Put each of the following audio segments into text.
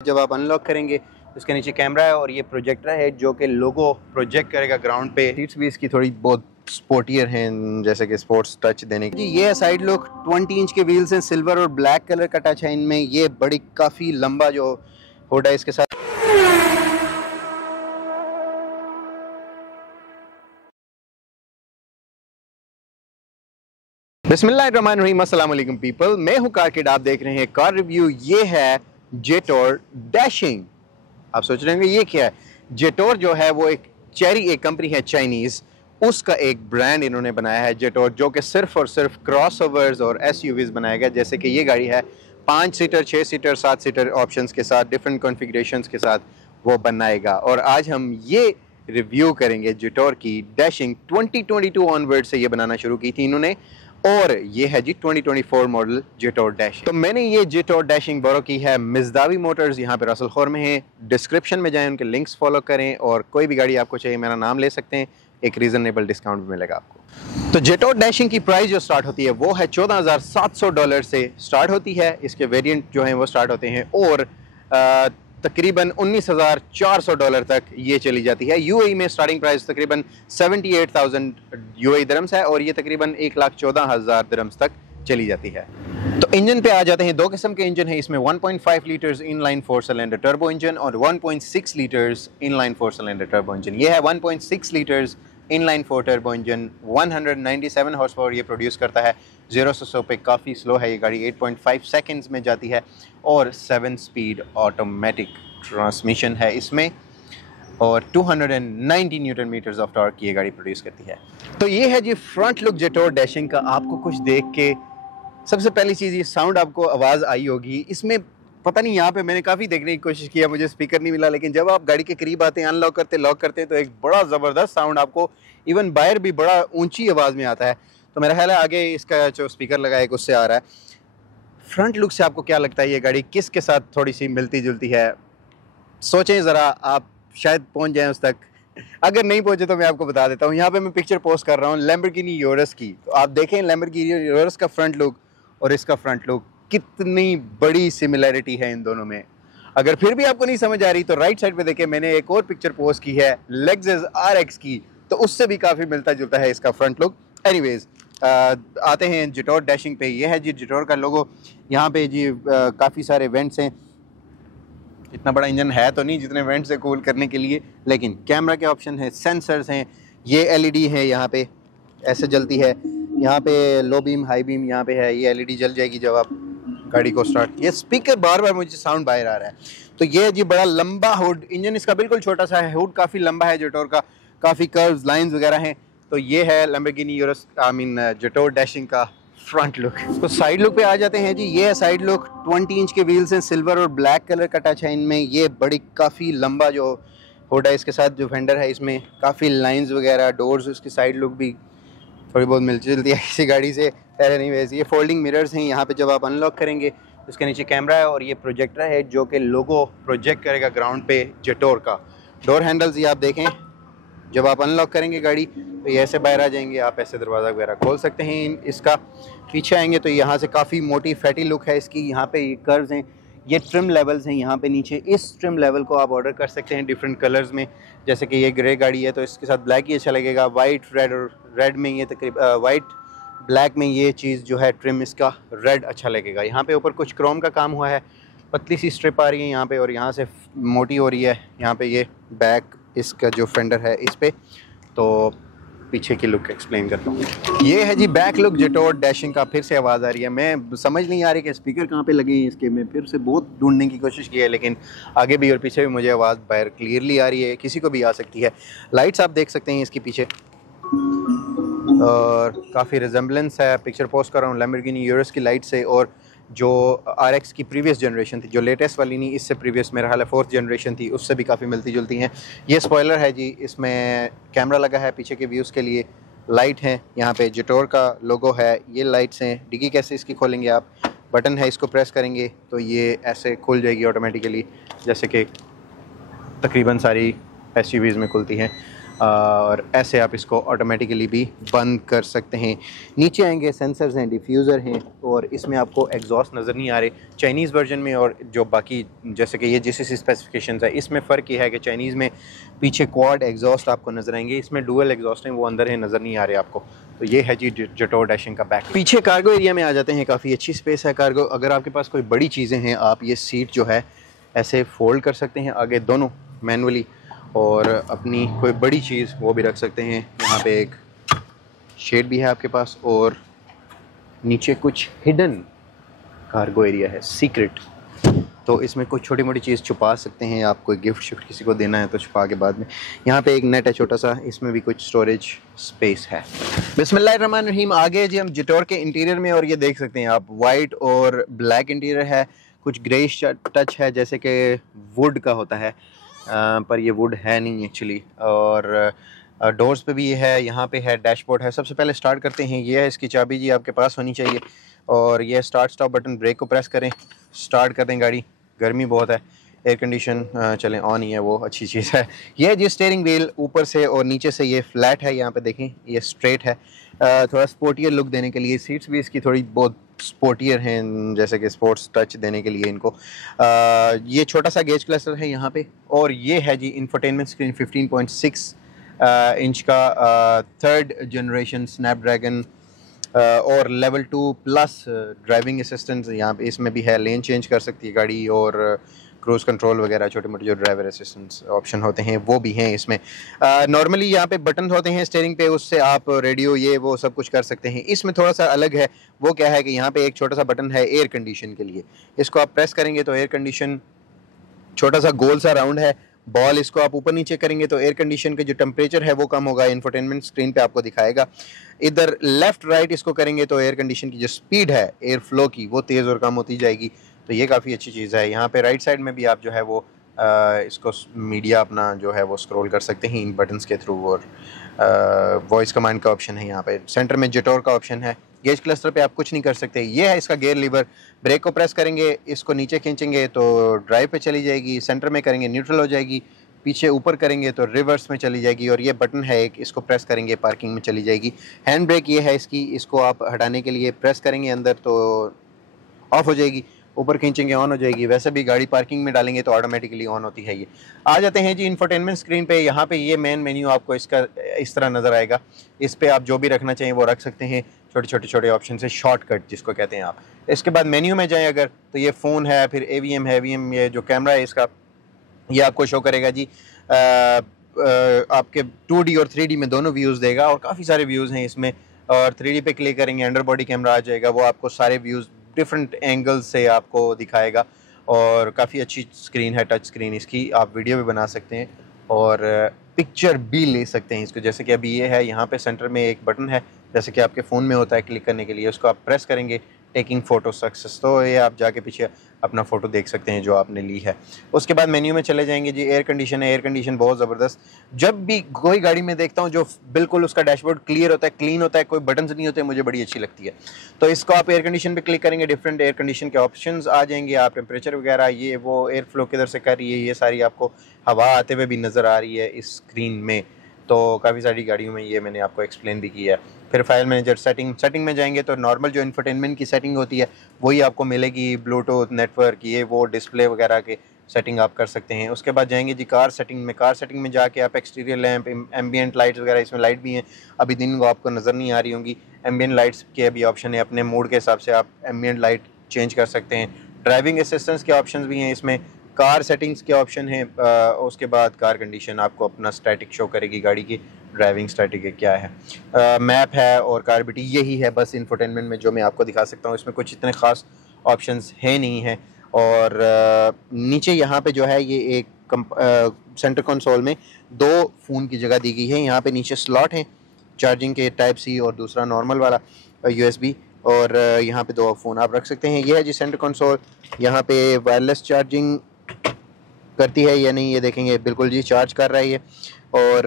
जब आप अनलॉक करेंगे उसके नीचे कैमरा है और ये प्रोजेक्टर है जो कि लोगो प्रोजेक्ट करेगा ग्राउंड पे। सीट्स भी इसकी थोड़ी बहुत स्पोर्टियर हैं, जैसे कि स्पोर्ट्स टच देने की। ये है साइड लुक। 20 इंच के व्हील्स हैं, सिल्वर और ब्लैक कलर का टच है इनमें। ये बड़ी काफ़ी लंबा जो हुड है इसके साथ। बिस्मिल्लाहिर्रहमानिर्रहीम, अस्सलाम वालेकुम पीपल, मैं हूं कार किड, आप देख रहे हैं कार रिव्यू। ये है जेटोर डैशिंग। आप सोच रहे होंगे ये क्या है। जेटोर जो है वो एक एक कंपनी है चाइनीज़, उसका एक ब्रांड इन्होंने बनाया है जेटोर, जो कि सिर्फ और सिर्फ क्रॉसओवर्स और एसयूवीज बनाया गया। जैसे कि ये गाड़ी है 5 सीटर, 6 सीटर, 7 सीटर ऑप्शंस के साथ, डिफरेंट कॉन्फ़िगरेशंस के साथ वो बनाएगा। और आज हम ये रिव्यू करेंगे जेटोर की डैशिंग। 2022 ऑनवर्ड से ये बनाना शुरू की थी इन्होंने, और ये है जी 2024 मॉडल जेटोर डैशिंग। तो मैंने ये जेटोर डैशिंग बोरो की है मिज़दावी मोटर्स, यहाँ पे रसल खौर में है। डिस्क्रिप्शन में जाएं, उनके लिंक्स फॉलो करें, और कोई भी गाड़ी आपको चाहिए मेरा नाम ले सकते हैं, एक रीज़नेबल डिस्काउंट भी मिलेगा आपको। तो जेटोर डैशिंग की प्राइस जो स्टार्ट होती है वो है $14,700 से स्टार्ट होती है। इसके वेरिएंट जो हैं वो स्टार्ट होते हैं, और तकरीबन $19,400 तक ये चली जाती है। यूएई में स्टार्टिंग प्राइस तकरीबन 78,000 यूएई दिरहम्स है, और ये तकरीबन 1,14,000 दिरहम्स तक चली जाती है। तो इंजन पे आ जाते हैं। दो किस्म के इंजन है इसमें, 1.5 litres inline 4 cylinder turbo engine और 1.6 litres inline 4 cylinder turbo engine. ये है 1.6 litres inline 4 turbo engine. 197 horse power ये प्रोड्यूस करता है। 0 से 100 पे काफ़ी स्लो है ये गाड़ी, 8.5 सेकंड्स में जाती है, और 7 स्पीड ऑटोमेटिक ट्रांसमिशन है इसमें, और 290 न्यूटन मीटर्स ऑफ टॉर्क ये गाड़ी प्रोड्यूस करती है। तो ये है जी फ्रंट लुक जेटोर डैशिंग का। आपको कुछ देख के सबसे पहली चीज़, ये साउंड आपको आवाज़ आई होगी इसमें। पता नहीं, यहाँ पे मैंने काफ़ी देखने की कोशिश किया, मुझे स्पीकर नहीं मिला, लेकिन जब आप गाड़ी के करीब आते हैं, अनलॉक करते, लॉक करते हैं, तो एक बड़ा ज़बरदस्त साउंड आपको इवन बाहर भी बड़ा ऊंची आवाज़ में आता है। तो मेरा ख्याल है आगे इसका जो स्पीकर लगा है उससे आ रहा है। फ्रंट लुक से आपको क्या लगता है ये गाड़ी किस के साथ थोड़ी सी मिलती जुलती है? सोचें ज़रा, आप शायद पहुँच जाएँ उस तक। अगर नहीं पहुँचे तो मैं आपको बता देता हूँ। यहाँ पे मैं पिक्चर पोस्ट कर रहा हूँ लैम्बोर्गिनी यूरस की। तो आप देखें लैम्बोर्गिनी यूरस का फ्रंट लुक और इसका फ्रंट लुक, कितनी बड़ी सिमिलैरिटी है इन दोनों में। अगर फिर भी आपको नहीं समझ आ रही तो राइट साइड पे देखें, मैंने एक और पिक्चर पोस्ट की है लेक्सस RX की, तो उससे भी काफ़ी मिलता जुलता है इसका फ्रंट लुक। एनीवेज, आते हैं जेटोर डैशिंग पे। ये है जी जेटोर का लोगो। यहाँ पे जी काफ़ी सारे वेंट्स हैं। इतना बड़ा इंजन है तो नहीं जितने वेंट से कूल करने के लिए, लेकिन कैमरा के ऑप्शन है, सेंसर्स हैं, ये LED है यहाँ पे, ऐसे जलती है। यहाँ पे लो बीम, हाई बीम यहाँ पे है, ये LED जल जाएगी जब आप गाड़ी को स्टार्ट। ये स्पीकर बार बार मुझे साउंड बाहर आ रहा है। तो ये जी बड़ा लंबा हुड, इंजन इसका बिल्कुल छोटा सा है, हुड काफ़ी लंबा है जेटोर का, काफ़ी कर्व्स, लाइन्स वगैरह हैं। तो ये है लैम्बोर्गिनी यूरस जेटोर डैशिंग का फ्रंट लुक। तो साइड लुक पे आ जाते हैं जी। ये है साइड लुक। 20 इंच के व्हील्स हैं, सिल्वर और ब्लैक कलर का टच है इनमें। ये बड़ी काफ़ी लंबा जो हुड है इसके साथ, जो फेंडर है इसमें काफ़ी लाइंस वगैरह, डोर्स, उसकी साइड लुक भी थोड़ी बहुत मिलती जुलती है किसी गाड़ी से। नहीं वैसे ये फोल्डिंग मिरर्स हैं यहाँ पे। जब आप अनलॉक करेंगे उसके नीचे कैमरा है, और ये प्रोजेक्टर है जो कि लोगो प्रोजेक्ट करेगा ग्राउंड पे जेटोर का। डोर हैंडल्स ये आप देखें, जब आप अनलॉक करेंगे गाड़ी तो ये ऐसे बाहर आ जाएंगे, आप ऐसे दरवाज़ा वगैरह खोल सकते हैं। इसका पीछे आएंगे तो यहाँ से काफ़ी मोटी फैटी लुक है इसकी। यहाँ पे ये कर्व्स हैं, ये ट्रिम लेवल्स हैं यहाँ पे नीचे। इस ट्रिम लेवल को आप ऑर्डर कर सकते हैं डिफरेंट कलर्स में। जैसे कि ये ग्रे गाड़ी है तो इसके साथ ब्लैक ही अच्छा लगेगा। वाइट, रेड, और रेड में ये तकरीबन वाइट ब्लैक में ये चीज़ जो है ट्रिम इसका रेड अच्छा लगेगा। यहाँ पे ऊपर कुछ क्रोम का काम हुआ है, पतली सी स्ट्रिप आ रही है यहाँ पे, और यहाँ से मोटी हो रही है। यहाँ पे ये बैक इसका जो फेंडर है इस पे। तो पीछे की लुक एक्सप्लेन करता हूँ। ये है जी बैक लुक जेटोर डैशिंग का। फिर से आवाज़ आ रही है, मैं समझ नहीं आ रही कि स्पीकर कहाँ पे लगे हैं इसके। मैं फिर से बहुत ढूंढने की कोशिश की है, लेकिन आगे भी और पीछे भी मुझे आवाज़ बाहर क्लियरली आ रही है। किसी को भी आ सकती है। लाइट्स आप देख सकते हैं इसके पीछे, और काफ़ी रिजेंबलेंस है। पिक्चर पोस्ट कर रहा हूँ लैम्बोर्गिनी यूरस की लाइट से, और जो RX की प्रीवियस जनरेशन थी, जो लेटेस्ट वाली नहीं, इससे प्रीवियस मेरा हाल है 4th जनरेशन थी, उससे भी काफ़ी मिलती जुलती हैं। ये स्पॉइलर है जी, इसमें कैमरा लगा है पीछे के व्यूज़ के लिए। लाइट है यहाँ पे, जेटोर का लोगो है, ये लाइट्स हैं। डिग्गी कैसे इसकी खोलेंगे आप, बटन है, इसको प्रेस करेंगे तो ये ऐसे खुल जाएगी ऑटोमेटिकली, जैसे कि तकरीबन सारी SUVs में खुलती हैं। और ऐसे आप इसको ऑटोमेटिकली भी बंद कर सकते हैं। नीचे आएंगे, सेंसर्स हैं, डिफ्यूज़र हैं, और इसमें आपको एग्जॉस्ट नज़र नहीं आ रहे चाइनीज़ वर्जन में और जो बाकी जैसे कि ये जिस स्पेसिफिकेशंस है। इसमें फ़र्क ये है कि चाइनीज़ में पीछे क्वाड एग्जॉस्ट आपको नज़र आएंगे, इसमें डुअल एग्जॉस्ट हैं, वो अंदर है, नज़र नहीं आ रहे आपको। तो ये है जी जेटोर डैशिंग का बैक। पीछे कार्गो एरिया में आ जाते हैं, काफ़ी अच्छी स्पेस है कार्गो। अगर आपके पास कोई बड़ी चीज़ें हैं, आप ये सीट जो है ऐसे फोल्ड कर सकते हैं आगे दोनों मैनुअली, और अपनी कोई बड़ी चीज़ वो भी रख सकते हैं। यहाँ पे एक शेड भी है आपके पास, और नीचे कुछ हिडन कार्गो एरिया है, सीक्रेट। तो इसमें कोई छोटी मोटी चीज़ छुपा सकते हैं, आप कोई गिफ्ट शिफ्ट किसी को देना है तो छुपा के बाद में। यहाँ पे एक नेट है छोटा सा, इसमें भी कुछ स्टोरेज स्पेस है। बिस्मिल्लाहिर्रहमानिर्रहीम। आगे जी हम जेटोर के इंटीरियर में, और ये देख सकते हैं आप वाइट और ब्लैक इंटीरियर है, कुछ ग्रेइश टच है जैसे कि वुड का होता है, पर ये वुड है नहीं एक्चुअली। और डोर्स पे भी ये है, यहाँ पे है, डैशबोर्ड है। सबसे पहले स्टार्ट करते हैं, ये है इसकी चाबी जी, आपके पास होनी चाहिए। और ये स्टार्ट स्टॉप बटन, ब्रेक को प्रेस करें, स्टार्ट कर दें गाड़ी। गर्मी बहुत है, एयर कंडीशन चलें ऑन ही है, वो अच्छी चीज़ है। ये जी स्टीयरिंग व्हील ऊपर से और नीचे से ये फ्लैट है, यहाँ पे देखें ये स्ट्रेट है, थोड़ा स्पोर्टियर लुक देने के लिए। सीट्स भी इसकी थोड़ी बहुत स्पोर्टियर हैं, जैसे कि स्पोर्ट्स टच देने के लिए इनको। ये छोटा सा गेज क्लस्टर है यहाँ पे, और ये है जी इंफोटेनमेंट स्क्रीन 15.6 इंच का, 3rd जनरेशन स्नैपड्रैगन और लेवल 2 प्लस ड्राइविंग असिस्टेंट यहाँ पे इसमें भी है। लेन चेंज कर सकती है गाड़ी, और क्रूज़ कंट्रोल वगैरह छोटे मोटे जो ड्राइवर असिस्टेंस ऑप्शन होते हैं वो भी हैं इसमें। नॉर्मली यहाँ पे बटन होते हैं स्टीयरिंग पे, उससे आप रेडियो ये वो सब कुछ कर सकते हैं। इसमें थोड़ा सा अलग है, वो क्या है कि यहाँ पे एक छोटा सा बटन है एयर कंडीशन के लिए। इसको आप प्रेस करेंगे तो एयर कंडीशन, छोटा सा गोल सा राउंड है बॉल, इसको आप ऊपर नीचे करेंगे तो एयर कंडीशन का जो टेम्परेचर है वो कम होगा, इंफोटेनमेंट स्क्रीन पे आपको दिखाएगा। इधर लेफ्ट राइट इसको करेंगे तो एयर कंडीशन की जो स्पीड है एयर फ्लो की, वो तेज़ और कम होती जाएगी। तो ये काफ़ी अच्छी चीज़ है। यहाँ पे राइट साइड में भी आप जो है वो इसको मीडिया अपना जो है वो स्क्रॉल कर सकते हैं इन बटन्स के थ्रू, और वॉइस कमांड का ऑप्शन है यहाँ पे। सेंटर में जेटोर का ऑप्शन है। गेज क्लस्टर पे आप कुछ नहीं कर सकते। ये है इसका गियर लीवर, ब्रेक को प्रेस करेंगे, इसको नीचे खींचेंगे तो ड्राइव पे चली जाएगी, सेंटर में करेंगे न्यूट्रल हो जाएगी, पीछे ऊपर करेंगे तो रिवर्स में चली जाएगी, और ये बटन है एक, इसको प्रेस करेंगे पार्किंग में चली जाएगी। हैंड ब्रेक ये है इसकी, इसको आप हटाने के लिए प्रेस करेंगे अंदर तो ऑफ हो जाएगी, ऊपर खींचेंगे ऑन हो जाएगी। वैसे भी गाड़ी पार्किंग में डालेंगे तो ऑटोमेटिकली ऑन होती है। ये आ जाते हैं जी इंफोटेनमेंट स्क्रीन पे। यहाँ पे ये मेन मेन्यू आपको इसका इस तरह नज़र आएगा। इस पे आप जो भी रखना चाहिए वो रख सकते हैं, छोटे छोटे ऑप्शन से, शॉर्टकट जिसको कहते हैं आप। इसके बाद मेन्यू में जाएँ अगर, तो ये फ़ोन है, फिर AVM है, AVM ये जो कैमरा है इसका, ये आपको शो करेगा जी आपके 2D और 3D में दोनों व्यूज़ देगा, और काफ़ी सारे व्यूज़ हैं इसमें। और 3D पे क्लिक करेंगे, अंडर बॉडी कैमरा आ जाएगा, वो आपको सारे व्यूज़ डिफरेंट एंगल से आपको दिखाएगा। और काफ़ी अच्छी स्क्रीन है, टच स्क्रीन इसकी, आप वीडियो भी बना सकते हैं और पिक्चर भी ले सकते हैं इसको। जैसे कि अभी ये है, यहाँ पे सेंटर में एक बटन है जैसे कि आपके फ़ोन में होता है क्लिक करने के लिए, उसको आप प्रेस करेंगे, टेकिंग फ़ोटो सक्सेस, तो ये आप जाके पीछे अपना फ़ोटो देख सकते हैं जो आपने ली है। उसके बाद मेन्यू में चले जाएंगे जी। एयर कंडीशन है, एयर कंडीशन बहुत ज़बरदस्त। जब भी कोई गाड़ी में देखता हूँ जो बिल्कुल उसका डैशबोर्ड क्लियर होता है, क्लीन होता है, कोई बटन्स नहीं होते, मुझे बड़ी अच्छी लगती है। तो इसको आप एयर कंडीशन पे क्लिक करेंगे, डिफरेंट एयर कंडीशन के ऑप्शंस आ जाएंगे। आप टेम्परेचर वगैरह, ये वो एयर फ्लो किधर से कर रही है, ये सारी आपको हवा आते हुए भी नज़र आ रही है इस स्क्रीन में। तो काफ़ी सारी गाड़ियों में ये मैंने आपको एक्सप्लेन भी किया है। फिर फाइल मैनेजर, सेटिंग में जाएंगे तो नॉर्मल जो इंफोटेनमेंट की सेटिंग होती है वही आपको मिलेगी, ब्लूटूथ, नेटवर्क, ये वो, डिस्प्ले वगैरह के सेटिंग आप कर सकते हैं। उसके बाद जाएंगे जी कार सेटिंग में। कार सेटिंग में जाके आप एक्सटीरियर लैंप, एम्बियंट लाइट्स वगैरह, इसमें लाइट भी हैं, अभी दिन को आपको नज़र नहीं आ रही होंगी। एम्बियंट लाइट्स के भी ऑप्शन है, अपने मूड के हिसाब से आप एम्बियंट लाइट चेंज कर सकते हैं। ड्राइविंग असिस्टेंस के ऑप्शन भी हैं इसमें, कार सेटिंग्स के ऑप्शन हैं। उसके बाद कार कंडीशन आपको अपना स्टैटिक शो करेगी गाड़ी की, ड्राइविंग स्टैटिक क्या है, मैप है और कारबिटी, यही है बस इंफोटेनमेंट में जो मैं आपको दिखा सकता हूँ। इसमें कुछ इतने ख़ास ऑप्शंस हैं नहीं हैं। और नीचे यहाँ पे जो है ये एक सेंटर कंसोल में 2 फ़ोन की जगह दी गई है। यहाँ पे नीचे स्लॉट हैं चार्जिंग के, टाइप C और दूसरा नॉर्मल वाला USB, और यहाँ पे 2 फ़ोन आप रख सकते हैं। ये है जी सेंटर कंसोल। यहाँ पे वायरलेस चार्जिंग करती है या नहीं ये देखेंगे, बिल्कुल जी चार्ज कर रहा है ये, और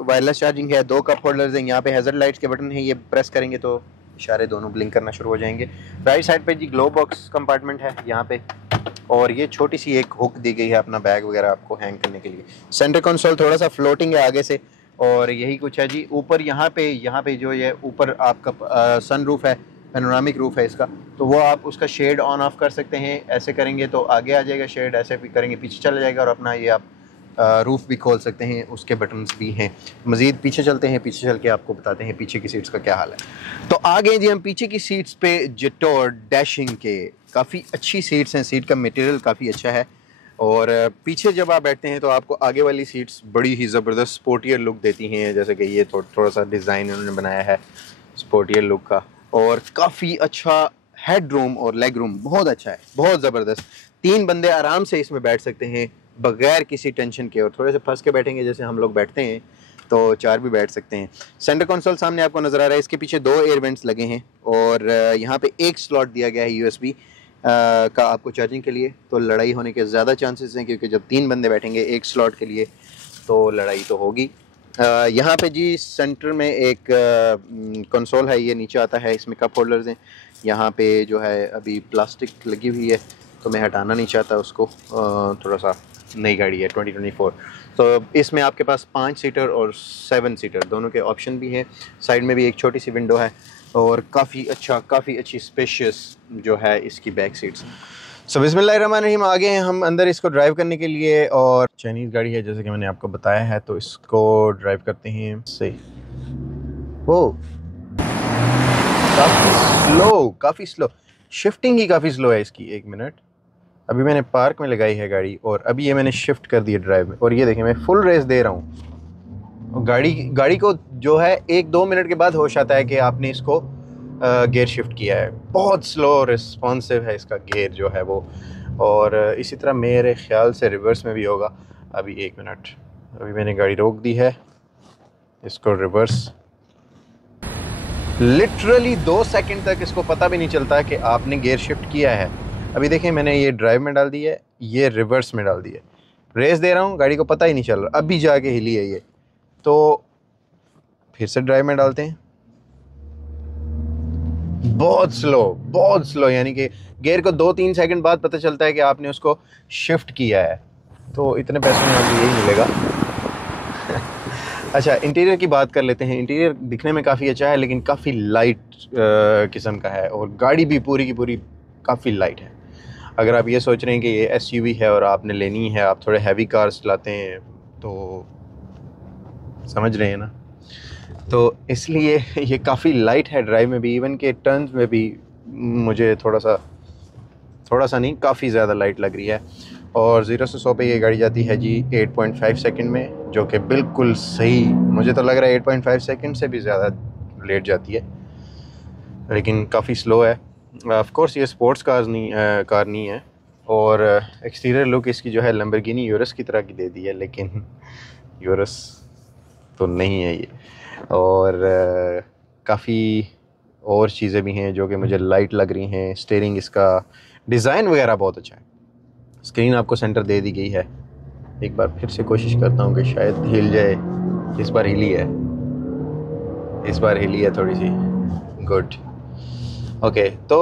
वायरलेस चार्जिंग है। 2 कप होल्डर्स हैं। यहाँ पे हैज़र्ड लाइट्स के बटन है, ये प्रेस करेंगे तो इशारे दोनों ब्लिंक करना शुरू हो जाएंगे। राइट साइड पे जी ग्लो बॉक्स कंपार्टमेंट है यहाँ पे, और ये छोटी सी एक हुक दी गई है अपना बैग वगैरह आपको हैंग करने के लिए। सेंटर कंसोल थोड़ा सा फ्लोटिंग है आगे से, और यही कुछ है जी। ऊपर यहाँ पे जो ये ऊपर आपका सन रूफ है, पेनोरामिक रूफ है इसका, तो वो आप उसका शेड ऑन ऑफ कर सकते हैं। ऐसे करेंगे तो आगे आ जाएगा शेड, ऐसे भी करेंगे पीछे चला जाएगा, और अपना ये आप रूफ़ भी खोल सकते हैं, उसके बटन्स भी हैं। मज़ीद पीछे चलते हैं, पीछे चल के आपको बताते हैं पीछे की सीट्स का क्या हाल है। तो आ गए जी हम पीछे की सीट्स पे जेटोर डैशिंग के। काफ़ी अच्छी सीट्स हैं, सीट का मटेरियल काफ़ी अच्छा है, और पीछे जब आप बैठते हैं तो आपको आगे वाली सीट्स बड़ी ही ज़बरदस्त स्पोर्टियर लुक देती हैं। जैसे कि ये थोड़ा सा डिज़ाइन उन्होंने बनाया है स्पोर्टियर लुक का, और काफ़ी अच्छा हेड रूम और लेग रूम बहुत अच्छा है, बहुत ज़बरदस्त। 3 बंदे आराम से इसमें बैठ सकते हैं बगैर किसी टेंशन के, और थोड़े से फंस के बैठेंगे जैसे हम लोग बैठते हैं तो 4 भी बैठ सकते हैं। सेंटर कंसोल सामने आपको नज़र आ रहा है, इसके पीछे 2 एयर वेंट्स लगे हैं, और यहाँ पे एक स्लॉट दिया गया है USB का आपको चार्जिंग के लिए। तो लड़ाई होने के ज़्यादा चांसेस हैं, क्योंकि जब 3 बंदे बैठेंगे एक स्लॉट के लिए तो लड़ाई तो होगी। यहाँ पे जी सेंटर में एक कंसोल है, ये नीचे आता है, इसमें कप होल्डर्स हैं। यहाँ पे जो है अभी प्लास्टिक लगी हुई है, तो मैं हटाना नहीं चाहता उसको, थोड़ा सा नई गाड़ी है 2024। तो इसमें आपके पास 5 सीटर और 7 सीटर दोनों के ऑप्शन भी हैं। साइड में भी एक छोटी सी विंडो है, और काफ़ी अच्छी स्पेशियस जो है इसकी बैक सीट्स। सो बिस्मिल्लाहिर्रहमानिर्रहीम, आगे हैं हम अंदर इसको ड्राइव करने के लिए, और चाइनीज़ गाड़ी है जैसे कि मैंने आपको बताया है, तो इसको ड्राइव करते हैं से। ओ काफ़ी स्लो शिफ्टिंग ही काफ़ी स्लो है इसकी। 1 मिनट, अभी मैंने पार्क में लगाई है गाड़ी, और अभी ये मैंने शिफ्ट कर दी है ड्राइव में, और ये देखें मैं फुल रेस दे रहा हूँ। गाड़ी को जो है 1-2 मिनट के बाद होश आता है कि आपने इसको गियर शिफ्ट किया है। बहुत स्लो रिस्पॉन्सिव है इसका गियर जो है वो, और इसी तरह मेरे ख्याल से रिवर्स में भी होगा। अभी 1 मिनट, अभी मैंने गाड़ी रोक दी है, इसको रिवर्स, लिटरली 2 सेकंड तक इसको पता भी नहीं चलता कि आपने गियर शिफ्ट किया है। अभी देखें मैंने ये ड्राइव में डाल दी है, ये रिवर्स में डाल दी है, रेस दे रहा हूँ, गाड़ी को पता ही नहीं चल रहा, अभी जाके हिली है ये। तो फिर से ड्राइव में डालते हैं, बहुत स्लो, यानी कि गियर को 2-3 सेकंड बाद पता चलता है कि आपने उसको शिफ्ट किया है। तो इतने पैसों में आपको यही मिलेगा। अच्छा, इंटीरियर की बात कर लेते हैं। इंटीरियर दिखने में काफ़ी अच्छा है, लेकिन काफ़ी लाइट किस्म का है, और गाड़ी भी पूरी की पूरी काफ़ी लाइट है। अगर आप ये सोच रहे हैं कि ये SUV है और आपने लेनी है, आप थोड़े हैवी कार्स चलाते हैं, तो समझ रहे हैं ना, तो इसलिए ये काफ़ी लाइट है ड्राइव में भी, इवन के टर्न्स में भी मुझे थोड़ा सा नहीं, काफ़ी ज़्यादा लाइट लग रही है। और 0 से 100 पे ये गाड़ी जाती है जी 8.5 सेकंड में, जो कि बिल्कुल सही, मुझे तो लग रहा है 8.5 सेकंड से भी ज़्यादा लेट जाती है, लेकिन काफ़ी स्लो है। ऑफ कोर्स ये स्पोर्ट्स कार नहीं है, और एक्सटीरियर लुक इसकी जो है लैम्बोर्गिनी यूरस की तरह की दे दी है, लेकिन यूरस तो नहीं है ये। और काफ़ी और चीज़ें भी हैं जो कि मुझे लाइट लग रही हैं। स्टीयरिंग, इसका डिज़ाइन वगैरह बहुत अच्छा है। स्क्रीन आपको सेंटर दे दी गई है। एक बार फिर से कोशिश करता हूँ कि शायद हिल जाए। इस बार हिली है थोड़ी सी। Good, okay. तो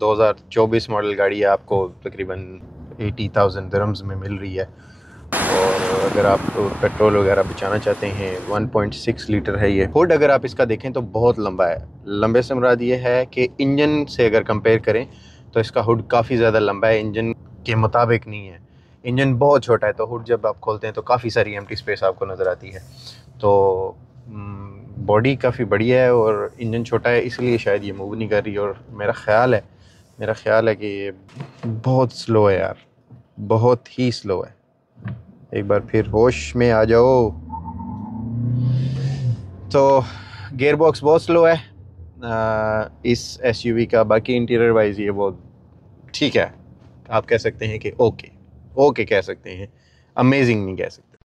2024 मॉडल गाड़ी है, आपको तकरीबन 80,000 दिरहम्स में मिल रही है। और अगर आप पेट्रोल वगैरह बचाना चाहते हैं, 1.6 लीटर है ये। हुड अगर आप इसका देखें तो बहुत लंबा है। लंबे से मुराद ये है कि इंजन से अगर कंपेयर करें तो इसका हुड काफ़ी ज़्यादा लंबा है, इंजन के मुताबिक नहीं है। इंजन बहुत छोटा है, तो हुड जब आप खोलते हैं तो काफ़ी सारी एम्प्टी स्पेस आपको नज़र आती है। तो बॉडी काफ़ी बढ़िया है और इंजन छोटा है, इसलिए शायद ये मूव नहीं कर रही। और मेरा ख्याल है कि ये बहुत स्लो है यार, बहुत ही स्लो है। एक बार फिर होश में आ जाओ। तो गियर बॉक्स बहुत स्लो है इस SUV का। बाकी इंटीरियर वाइज ये बहुत ठीक है, आप कह सकते हैं कि ओके कह सकते हैं, अमेजिंग नहीं कह सकते।